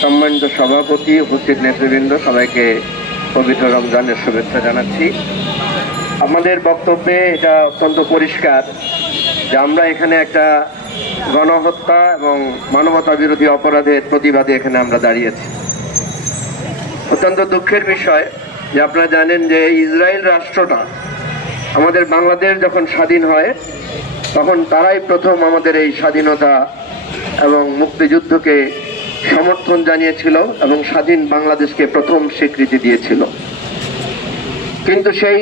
সম্মানিত সভাপতি, উপস্থিত নেতৃবৃন্দ, সবাইকে পবিত্র রমজানের শুভেচ্ছা জানাচ্ছি। আমাদের বক্তব্যে এটা অত্যন্ত পরিষ্কার যে আমরা এখানে একটা গণহত্যা এবং মানবতা বিরোধী অপরাধের প্রতিবাদে এখানে আমরা দাঁড়িয়েছি। অত্যন্ত দুঃখের বিষয় যে আপনারা জানেন যে ইসরায়েল রাষ্ট্রটা আমাদের বাংলাদেশ যখন স্বাধীন হয় তখন তারাই প্রথম আমাদের এই স্বাধীনতা এবং মুক্তিযুদ্ধকে সমর্থন জানিয়েছিল এবং স্বাধীন বাংলাদেশকে প্রথম স্বীকৃতি দিয়েছিল। কিন্তু সেই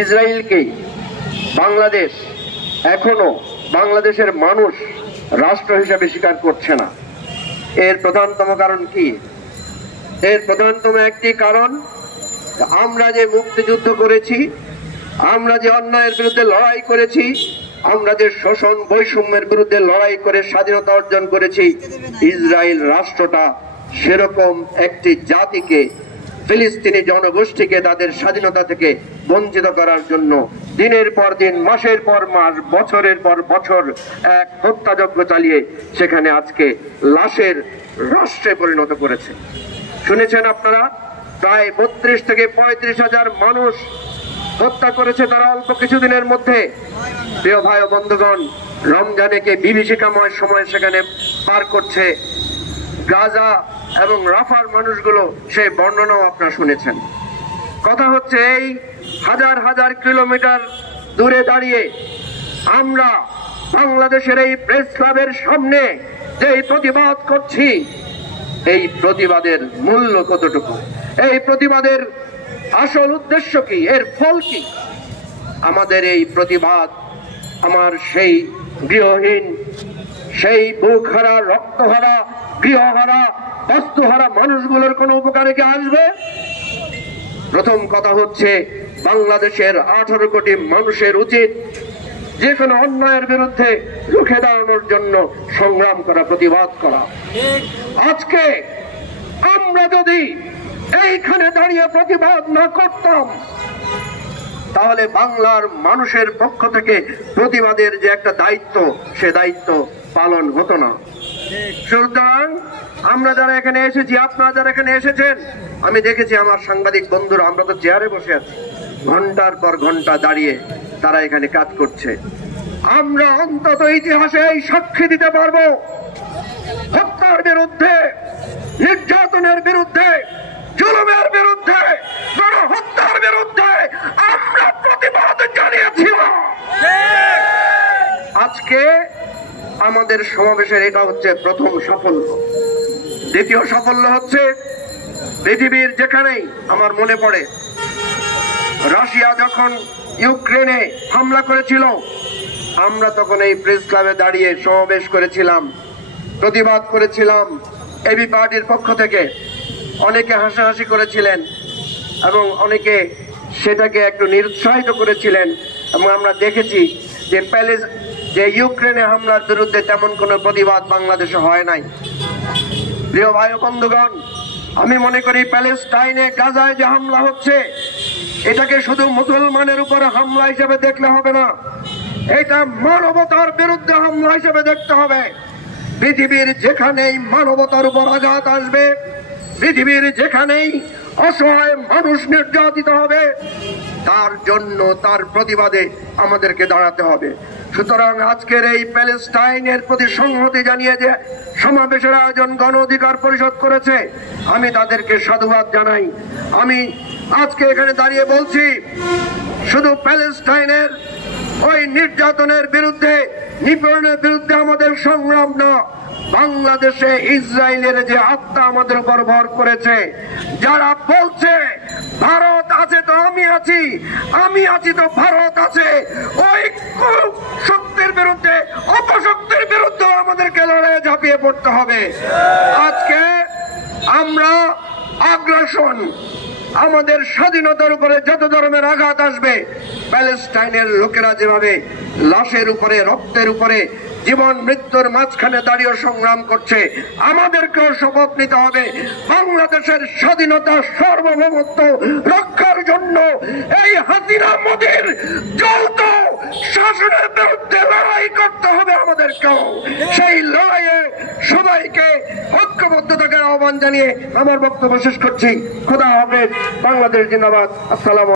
ইসরায়েলকেই বাংলাদেশ এখনো বাংলাদেশের মানুষ রাষ্ট্র হিসেবে স্বীকার করছে না। এর প্রধানতম কারণ কি? এর প্রধানতম একটি কারণ, আমরা যে মুক্তিযুদ্ধ করেছি, আমরা যে অন্যায়ের বিরুদ্ধে লড়াই করেছি, আমরা যে শোষণ বৈষম্যের বিরুদ্ধে লড়াই করে স্বাধীনতা অর্জন করেছি, ইসরায়েল রাষ্ট্রটা সেরকম একটি জাতিকে, ফিলিস্তিনি জনগোষ্ঠীকে তাদের স্বাধীনতা থেকে বঞ্চিত করার জন্য দিনের পর দিন, মাসের পর মাস, বছরের পর বছর এক হত্যাযজ্ঞ চালিয়ে সেখানে আজকে লাশের রাষ্ট্রে পরিণত করেছে। শুনেছেন আপনারা, প্রায় 32 থেকে 35 হাজার মানুষ হত্যা করেছে তারা অল্প কিছুদিনের মধ্যে। প্রিয় ভাই ও বন্ধুগণ, রমজানেকে বিভীষিকাময় সময় সেখানে পার করছে। গাজা এবং রাফার মানুষগুলো সেই বর্ণনাও আপনারা শুনেছেন। কথা হচ্ছে, এই হাজার হাজার কিলোমিটার দূরে দাঁড়িয়ে আমরা বাংলাদেশের এই প্রেস ক্লাবের সামনে যে প্রতিবাদ করছি, এই প্রতিবাদের মূল্য কতটুকু, এই প্রতিবাদের আসল উদ্দেশ্য কি, এর ফল কি? আমাদের এই প্রতিবাদ আমার সেই গৃহহীন, সেই বুকহারা, রক্তহারা, গৃহহারা, বস্তুহারা মানুষগুলোর কোনো উপকারে কি আসবে? প্রথম কথা হচ্ছে, বাংলাদেশের 18 কোটি মানুষের উচিত যে কোনো অন্যায়ের বিরুদ্ধে রুখে দাঁড়ানোর জন্য সংগ্রাম করা, প্রতিবাদ করা। আজকে আমরা যদি এইখানে দাঁড়িয়ে প্রতিবাদ না করতাম, তাহলে বাংলার মানুষের পক্ষ থেকে প্রতিবাদের যে একটা দায়িত্ব, সে দায়িত্ব পালন হতো না। সুতরাং আমরা যারা এখানে এসেছি, আপনারা যারা এখানে এসেছেন, আমি দেখেছি আমার সাংবাদিক বন্ধুরা, আমরা তো চেয়ারে বসে আছি, ঘন্টার পর ঘন্টা দাঁড়িয়ে তারা এখানে কাজ করছে। আমরা অন্তত ইতিহাসে এই সাক্ষী দিতে পারবো, হত্যার বিরুদ্ধে, নির্যাতনের বিরুদ্ধে, জুলুমের বিরুদ্ধে, গণহত্যার বিরুদ্ধে আমরা প্রতিবাদ জানিয়েছিলাম। আজকে আমাদের সমাবেশের এটা হচ্ছে প্রথম সাফল্য। দ্বিতীয় সাফল্য হচ্ছে, পৃথিবীর যেখানেই, আমার মনে পড়ে রাশিয়া যখন ইউক্রেনে হামলা করেছিল, আমরা তখন এই প্রেস ক্লাবে দাঁড়িয়ে সমাবেশ করেছিলাম, প্রতিবাদ করেছিলাম এবি পার্টির পক্ষ থেকে। অনেকে হাসাহাসি করেছিলেন এবং অনেকে সেটাকে একটু নিরুৎসাহিত করেছিলেন, এবং আমরা দেখেছি যে ইউক্রেনে হামলার বিরুদ্ধে তেমন কোনো প্রতিবাদ বাংলাদেশে হয় নাই। প্রিয় ভাই ও বন্ধুগণ, আমি মনে করি প্যালেস্টাইনে, গাজায় যে হামলা হচ্ছে, এটাকে শুধু মুসলমানের উপরে হামলা হিসেবে দেখলে হবে না, এটা মানবতার বিরুদ্ধে হামলা হিসেবে দেখতে হবে। পৃথিবীর যেখানেই মানবতার উপর আঘাত আসবে, পৃথিবীর যেখানেই অসহায় মানুষ নির্যাতিত হবে, তার জন্য, তার প্রতিবাদে আমাদেরকে দাঁড়াতে হবে। সুতরাং আজকের এই প্যালেস্টাইনের প্রতি সংহতি জানিয়ে যে সমাবেশের আয়োজন গণ অধিকার পরিষদ করেছে, আমি তাদেরকে সাধুবাদ জানাই। আমি আজকে এখানে দাঁড়িয়ে বলছি, শুধু প্যালেস্টাইনের ওই নির্যাতনের বিরুদ্ধে, নিপীড়নের বিরুদ্ধে আমাদের সংগ্রাম না, বাংলাদেশে ইসরায়েলের যে আত্মা আমাদের উপর ভর করেছে, যারা বলছে ভারত আছে তো আমি আছি, আমি আছি তো ভারত আছে, ওই শক্তির বিরুদ্ধে, অপশক্তির বিরুদ্ধে আমাদেরকে লড়াইয়ে ঝাঁপিয়ে পড়তে হবে। আজকে আমরা আগ্রাসন, আমাদের স্বাধীনতার উপরে যত ধরনের আঘাত আসবে, প্যালেস্টাইনের লোকেরা যেভাবে লাশের উপরে, রক্তের উপরে, জীবন মৃত্যুর মাঝখানে দাঁড়িয়ে সংগ্রাম করছে। আমাদেরকেও শপথ নিতে হবে বাংলাদেশের স্বাধীনতা সার্বভৌমত্ব রক্ষার জন্য এই হাসিনা মোদির যৌথ শাসনের বিরুদ্ধে লড়াই করতে হবে আমাদেরকেও। সেই লড়াইয়ে সবাইকে ঐক্যবদ্ধ থাকার আহ্বান জানিয়ে আমার বক্তব্য শেষ করছি। খোদা হাফেজ। বাংলাদেশ জিন্দাবাদ। আসসালাম।